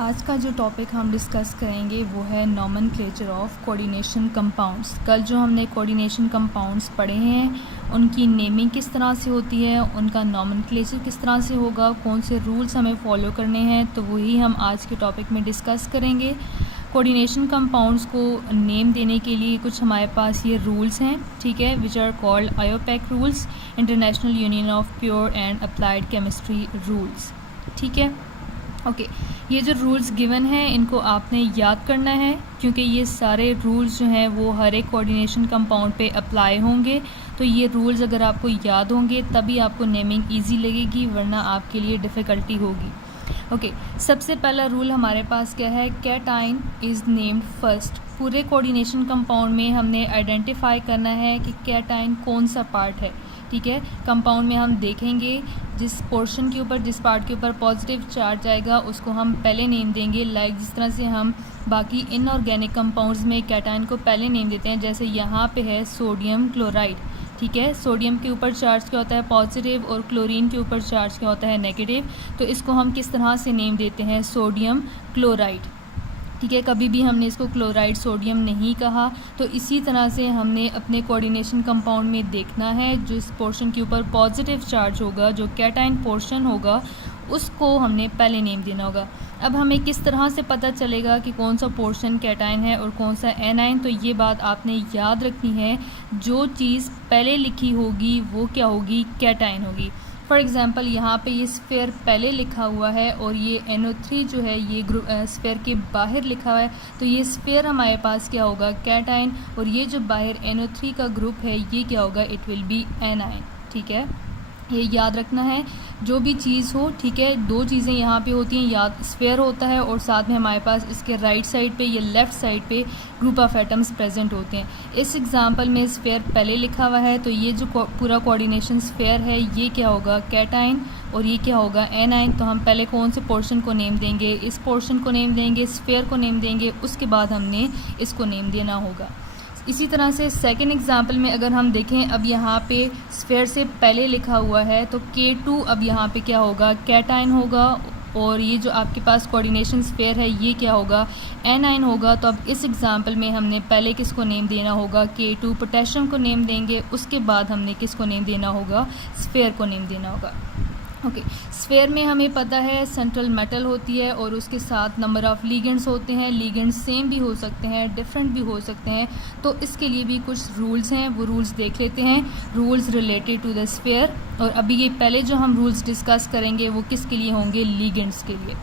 आज का जो टॉपिक हम डिस्कस करेंगे वो है नॉमेनक्लेचर ऑफ कोऑर्डिनेशन कंपाउंड्स। कल जो हमने कोऑर्डिनेशन कंपाउंड्स पढ़े हैं उनकी नेमिंग किस तरह से होती है, उनका नॉमेनक्लेचर किस तरह से होगा, कौन से रूल्स हमें फॉलो करने हैं, तो वही हम आज के टॉपिक में डिस्कस करेंगे। कोऑर्डिनेशन कंपाउंड्स को नेम देने के लिए कुछ हमारे पास ये रूल्स हैं, ठीक है, which are called IUPAC rules, international union of pure and applied chemistry rules, ठीक है। ओके ये जो रूल्स गिवन हैं इनको आपने याद करना है, क्योंकि ये सारे रूल्स जो हैं वो हर एक कोऑर्डिनेशन कंपाउंड पे अप्लाई होंगे। तो ये रूल्स अगर आपको याद होंगे तभी आपको नेमिंग इजी लगेगी, वरना आपके लिए डिफ़िकल्टी होगी। ओके सबसे पहला रूल हमारे पास क्या है, कैटाइन इज़ नेम्ड फर्स्ट। पूरे कोऑर्डिनेशन कंपाउंड में हमने आइडेंटिफाई करना है कि कैटाइन कौन सा पार्ट है, ठीक है। कंपाउंड में हम देखेंगे जिस पोर्शन के ऊपर, जिस पार्ट के ऊपर पॉजिटिव चार्ज आएगा उसको हम पहले नेम देंगे। लाइक जिस तरह से हम बाकी इनऑर्गेनिक कंपाउंड्स में कैटाइन को पहले नेम देते हैं, जैसे यहाँ पे है सोडियम क्लोराइड, ठीक है। सोडियम के ऊपर चार्ज क्या होता है, पॉजिटिव, और क्लोरीन के ऊपर चार्ज क्या होता है, नेगेटिव। तो इसको हम किस तरह से नेम देते हैं, सोडियम क्लोराइड, ठीक है। कभी भी हमने इसको क्लोराइड सोडियम नहीं कहा। तो इसी तरह से हमने अपने कोऑर्डिनेशन कंपाउंड में देखना है जिस पोर्शन के ऊपर पॉजिटिव चार्ज होगा, जो कैटाइन पोर्शन होगा, उसको हमने पहले नेम देना होगा। अब हमें किस तरह से पता चलेगा कि कौन सा पोर्शन कैटाइन है और कौन सा एनाइन, तो ये बात आपने याद रखनी है, जो चीज़ पहले लिखी होगी वो क्या होगी, कैटाइन होगी। फॉर एग्ज़ाम्पल यहाँ पे ये स्फेयर पहले लिखा हुआ है और ये NO3 जो है ये स्फेयर के बाहर लिखा हुआ है, तो ये स्फेयर हमारे पास क्या होगा, कैटाइन, और ये जो बाहर NO3 का ग्रुप है ये क्या होगा, इट विल बी एनाइन, ठीक है। ये याद रखना है जो भी चीज़ हो, ठीक है। दो चीज़ें यहाँ पे होती हैं, याद स्फेयर होता है और साथ में हमारे पास इसके राइट साइड पे या लेफ़्ट साइड पे ग्रुप ऑफ एटम्स प्रेजेंट होते हैं। इस एग्जांपल में स्फेयर पहले लिखा हुआ है, तो ये जो पूरा कोऑर्डिनेशन स्फेयर है ये क्या होगा, कैटाइन, और ये क्या होगा, एनाइन। तो हम पहले कौन से पोर्शन को नेम देंगे, इस पोर्शन को नेम देंगे, स्फेयर को नेम देंगे, उसके बाद हमने इसको नेम देना होगा। इसी तरह से सेकेंड एग्जांपल में अगर हम देखें, अब यहाँ पे स्फेयर से पहले लिखा हुआ है तो K2 अब यहाँ पे क्या होगा, कैटाइन होगा, और ये जो आपके पास कोऑर्डिनेशन स्फेयर है ये क्या होगा, एनाइन होगा। तो अब इस एग्जांपल में हमने पहले किसको नेम देना होगा, K2 पोटेशियम को नेम देंगे, उसके बाद हमने किसको नेम देना होगा, स्फेयर को नेम देना होगा। ओके स्फेयर में हमें पता है सेंट्रल मेटल होती है और उसके साथ नंबर ऑफ़ लीगेंड्स होते हैं। लीगेंड्स सेम भी हो सकते हैं, डिफरेंट भी हो सकते हैं, तो इसके लिए भी कुछ रूल्स हैं, वो रूल्स देख लेते हैं, rules related to the sphere. और अभी ये पहले जो हम रूल्स डिस्कस करेंगे वो किसके लिए होंगे, लीगेंड्स के लिए।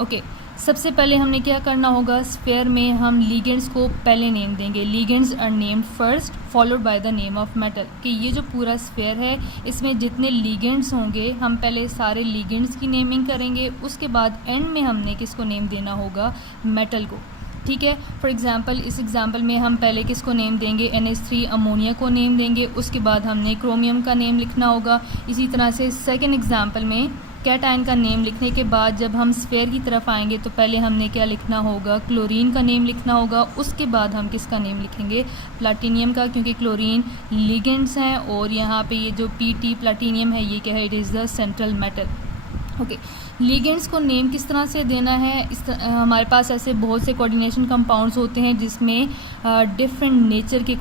ओके सबसे पहले हमने क्या करना होगा, स्फेयर में हम लीगेंड्स को पहले नेम देंगे। Ligands are named first followed by the name of metal, कि ये जो पूरा स्फेयर है इसमें जितने लीगेंड्स होंगे हम पहले सारे लीगेंड्स की नेमिंग करेंगे, उसके बाद एंड में हमने किसको नेम देना होगा, मेटल को, ठीक है। फॉर एग्जांपल इस एग्जांपल में हम पहले किसको नेम देंगे, NH3 अमोनिया को नेम देंगे, उसके बाद हमने क्रोमियम का नेम लिखना होगा। इसी तरह से सेकेंड एग्जांपल में कैटाइन का नेम लिखने के बाद जब हम स्फेयर की तरफ आएंगे तो पहले हमने क्या लिखना होगा, क्लोरीन का नेम लिखना होगा, उसके बाद हम किसका नेम लिखेंगे, प्लाटिनियम का, क्योंकि क्लोरीन लिगेंड्स हैं और यहाँ पे ये जो PT प्लाटिनियम है ये क्या है, it is the central metal. Okay ligands को नेम किस तरह से देना है, हमारे पास ऐसे बहुत से कोऑर्डिनेशन कंपाउंड्स होते हैं जिसमें डिफरेंट नेचर के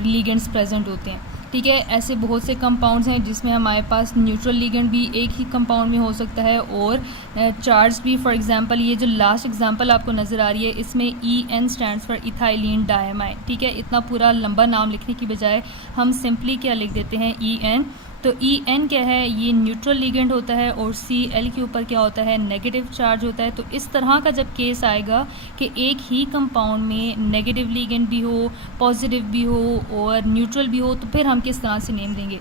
लिगेंड्स प्रेजेंट होते हैं, ठीक है। ऐसे बहुत से कंपाउंड्स हैं जिसमें हमारे पास न्यूट्रल लिगेंड भी एक ही कंपाउंड में हो सकता है और चार्ज भी। फॉर एग्जांपल ये जो लास्ट एग्जांपल आपको नज़र आ रही है इसमें EN stands for ethylene diamine, ठीक है। इतना पूरा लंबा नाम लिखने की बजाय हम सिंपली क्या लिख देते हैं, EN। तो EN क्या है, ये न्यूट्रल लिगेंड होता है और Cl के ऊपर क्या होता है, नेगेटिव चार्ज होता है। तो इस तरह का जब केस आएगा कि एक ही कंपाउंड में नेगेटिव लिगेंड भी हो, पॉजिटिव भी हो और न्यूट्रल भी हो, तो फिर हम किस तरह से नेम देंगे,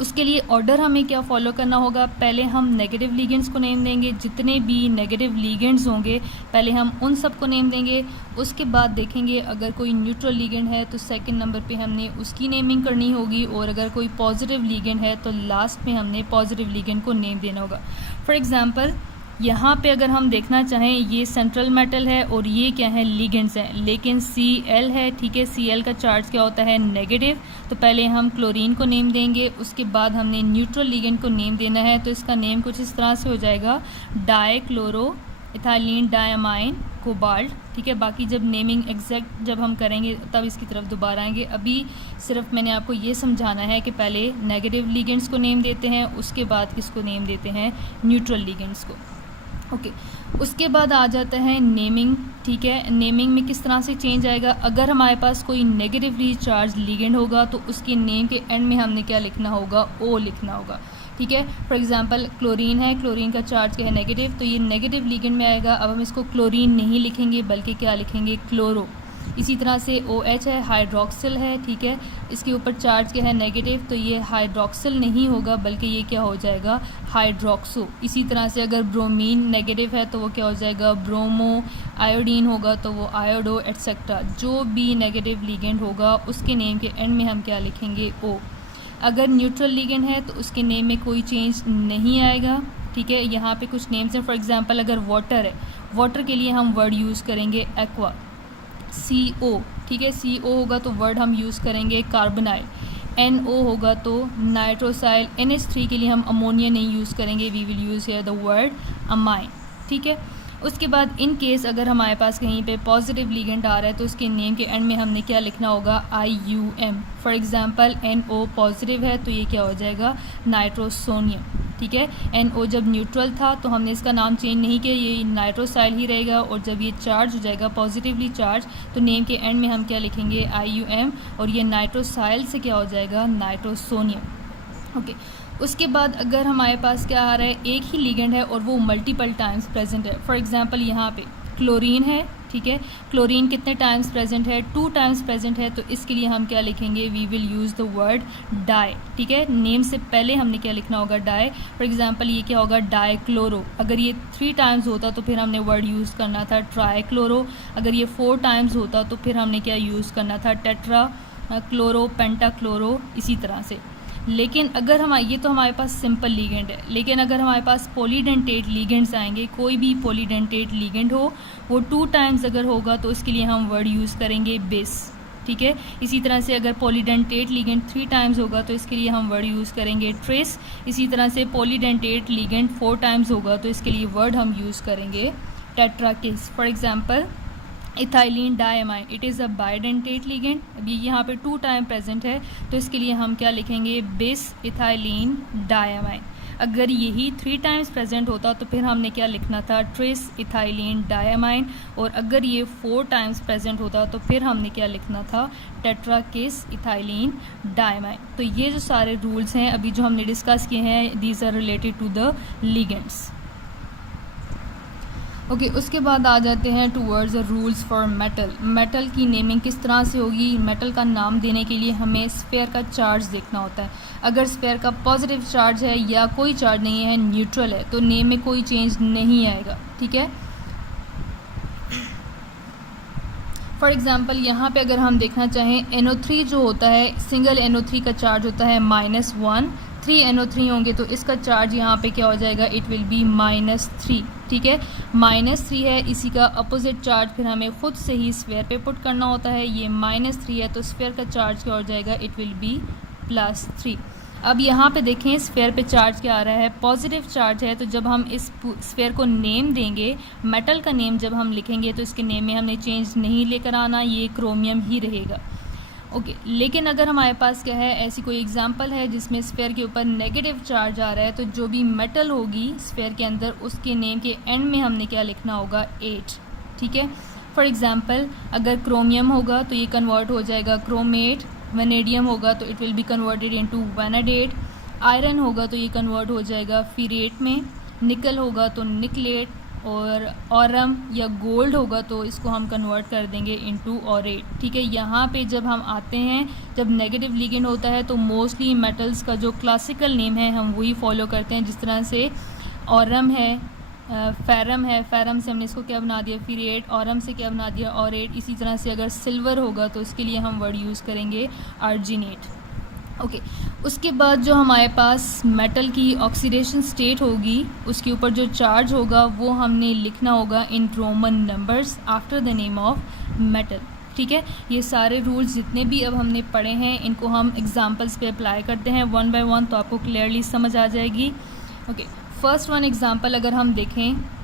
उसके लिए ऑर्डर हमें क्या फॉलो करना होगा, पहले हम नेगेटिव लिगेंड्स को नेम देंगे, जितने भी नेगेटिव लिगेंड्स होंगे पहले हम उन सब को नेम देंगे, उसके बाद देखेंगे अगर कोई न्यूट्रल लिगेंड है तो सेकंड नंबर पे हमने उसकी नेमिंग करनी होगी, और अगर कोई पॉजिटिव लिगेंड है तो लास्ट में हमने पॉजिटिव लिगेंड को नेम देना होगा। फॉर एग्जांपल यहाँ पे अगर हम देखना चाहें ये सेंट्रल मेटल है और ये क्या है, लिगेंड्स हैं, लेकिन Cl है, ठीक है। Cl का चार्ज क्या होता है, नेगेटिव। तो पहले हम क्लोरीन को नेम देंगे, उसके बाद हमने न्यूट्रल लिगेंड को नेम देना है, तो इसका नेम कुछ इस तरह से हो जाएगा, डाईक्लोरो इथाइलिन डायमाइन कोबाल्ट, ठीक है। बाकी जब नेमिंग एग्जैक्ट जब हम करेंगे तब इसकी तरफ दोबारा आएंगे। अभी सिर्फ मैंने आपको ये समझाना है कि पहले नेगेटिव लिगेंड्स को नेम देते हैं, उसके बाद किसको नेम देते हैं, न्यूट्रल लिगेंड्स को। ओके उसके बाद आ जाता है नेमिंग, ठीक है। नेमिंग में किस तरह से चेंज आएगा, अगर हमारे पास कोई नेगेटिवली चार्ज लिगेंड होगा तो उसके नेम के एंड में हमने क्या लिखना होगा, ओ लिखना होगा, ठीक है। फॉर एग्जांपल क्लोरीन है, क्लोरीन का चार्ज क्या है, नेगेटिव, तो ये नेगेटिव लिगेंड में आएगा। अब हम इसको क्लोरीन नहीं लिखेंगे बल्कि क्या लिखेंगे, क्लोरो। इसी तरह से OH है, हाइड्रोक्सिल है, ठीक है, इसके ऊपर चार्ज क्या है, नेगेटिव, तो ये हाइड्रोक्सिल नहीं होगा बल्कि ये क्या हो जाएगा, हाइड्रोक्सो। इसी तरह से अगर ब्रोमीन नेगेटिव है तो वो क्या हो जाएगा, ब्रोमो। आयोडीन होगा तो वो आयोडो एट्सेट्रा। जो भी नेगेटिव लिगेंड होगा उसके नेम के एंड में हम क्या लिखेंगे, O। अगर न्यूट्रल लिगेंड है तो उसके नेम में कोई चेंज नहीं आएगा, ठीक है। यहाँ पे कुछ नेम्स हैं, फॉर एग्जांपल अगर वाटर है, वाटर के लिए हम वर्ड यूज़ करेंगे एक्वा, CO, ठीक है। CO होगा तो वर्ड हम यूज़ करेंगे कार्बोनाइल। NO होगा तो नाइट्रोसाइल। NH3 के लिए हम अमोनिया नहीं यूज़ करेंगे, we will use here the word amine, ठीक है। उसके बाद इन केस अगर हमारे पास कहीं पे पॉजिटिव लिगेंड आ रहा है तो उसके नेम के एंड में हमने क्या लिखना होगा, IUM। For example NO positive है तो ये क्या हो जाएगा, नाइट्रोसोनियम, ठीक है। NO जब न्यूट्रल था तो हमने इसका नाम चेंज नहीं किया, ये नाइट्रोसाइल ही रहेगा। और जब ये चार्ज हो जाएगा पॉजिटिवली चार्ज तो नेम के एंड में हम क्या लिखेंगे, IUM, और ये नाइट्रोसाइल से क्या हो जाएगा, नाइट्रोसोनियम। ओके उसके बाद अगर हमारे पास क्या आ रहा है, एक ही लिगेंड है और वो मल्टीपल टाइम्स प्रेजेंट है। फॉर एग्जांपल यहाँ पे क्लोरीन है, ठीक है। क्लोरीन कितने टाइम्स प्रेजेंट है, 2 टाइम्स प्रेजेंट है, तो इसके लिए हम क्या लिखेंगे, we will use the word di, ठीक है। नेम से पहले हमने क्या लिखना होगा, डाई। फॉर एग्जांपल ये क्या होगा, डाई क्लोरो। अगर ये 3 टाइम्स होता तो फिर हमने वर्ड यूज़ करना था ट्राई क्लोरो। अगर ये 4 टाइम्स होता तो फिर हमने क्या यूज़ करना था, टेट्रा क्लोरो, पेंटा क्लोरो, इसी तरह से। लेकिन अगर हमारे, ये तो हमारे पास सिंपल लिगेंड है, लेकिन अगर हमारे पास पॉलीडेंटेट लिगेंड्स आएंगे, कोई भी पॉलीडेंटेट लिगेंड हो, वो 2 टाइम्स अगर होगा तो इसके लिए हम वर्ड यूज़ करेंगे बेस, ठीक है। इसी तरह से अगर पॉलीडेंटेट लिगेंड 3 टाइम्स होगा तो इसके लिए हम वर्ड यूज़ करेंगे ट्रेस। इसी तरह से पॉलीडेंटेट लिगेंड 4 टाइम्स होगा तो इसके लिए वर्ड हम यूज़ करेंगे tetrakis. For example ethylene diamine, it is a bidentate ligand. अभी यहाँ पे 2 टाइम प्रेजेंट है तो इसके लिए हम क्या लिखेंगे, बेस इथाइलिन डायमाइन। अगर यही 3 टाइम्स प्रेजेंट होता तो फिर हमने क्या लिखना था, ट्रेस इथाइलिन डायमाइन। और अगर ये 4 टाइम्स प्रेजेंट होता तो फिर हमने क्या लिखना था, टेट्राकेस इथाइलिन डायमाइन। तो ये जो सारे रूल्स हैं अभी जो हमने डिस्कस किए हैं, these are related to the ligands. Okay उसके बाद आ जाते हैं towards the rules for metal. Metal की नेमिंग किस तरह से होगी, मेटल का नाम देने के लिए हमें स्फीयर का चार्ज देखना होता है। अगर स्फीयर का पॉजिटिव चार्ज है या कोई चार्ज नहीं है, न्यूट्रल है, तो नेम में कोई चेंज नहीं आएगा, ठीक है। फॉर एग्जांपल यहाँ पे अगर हम देखना चाहें, NO3 जो होता है, सिंगल NO3 का चार्ज होता है -1, 3 NO3 होंगे तो इसका चार्ज यहाँ पे क्या हो जाएगा, इट विल बी -3, ठीक है। -3 है, इसी का अपोजिट चार्ज फिर हमें खुद से ही स्फीयर पे पुट करना होता है। ये -3 है तो स्फीयर का चार्ज क्या हो जाएगा, इट विल बी +3। अब यहाँ पे देखें स्फीयर पे चार्ज क्या आ रहा है, पॉजिटिव चार्ज है। तो जब हम इस स्फीयर को नेम देंगे, मेटल का नेम जब हम लिखेंगे तो इसके नेम में हमने चेंज नहीं लेकर आना, ये क्रोमियम ही रहेगा, ओके। लेकिन अगर हमारे पास क्या है, ऐसी कोई एग्जांपल है जिसमें स्फीयर के ऊपर नेगेटिव चार्ज आ रहा है, तो जो भी मेटल होगी स्फीयर के अंदर उसके नेम के एंड में हमने क्या लिखना होगा, 8, ठीक है। फॉर एग्जांपल अगर क्रोमियम होगा तो ये कन्वर्ट हो जाएगा क्रोमेट, वैनेडियम होगा तो it will be converted into vanadate, iron होगा तो ये कन्वर्ट हो जाएगा फीरेट में, निकल होगा तो निकलेट, और ऑरम या गोल्ड होगा तो इसको हम कन्वर्ट कर देंगे इनटू ऑरेट, ठीक है। यहाँ पे जब हम आते हैं, जब नेगेटिव लिगेंड होता है तो मोस्टली मेटल्स का जो क्लासिकल नेम है हम वही फॉलो करते हैं। जिस तरह से ऑरम है, फेरम है, फेरम से हमने इसको क्या बना दिया, फीरेट, ऑरम से क्या बना दिया, ऑरेट। इसी तरह से अगर सिल्वर होगा तो इसके लिए हम वर्ड यूज़ करेंगे आर्जिनेट, ओके। उसके बाद जो हमारे पास मेटल की ऑक्सीडेशन स्टेट होगी, उसके ऊपर जो चार्ज होगा वो हमने लिखना होगा in Roman numbers after the name of metal, ठीक है। ये सारे रूल्स जितने भी अब हमने पढ़े हैं इनको हम एग्जांपल्स पे अप्लाई करते हैं 1 बाय 1, तो आपको क्लियरली समझ आ जाएगी, ओके। फर्स्ट वन एग्जांपल अगर हम देखें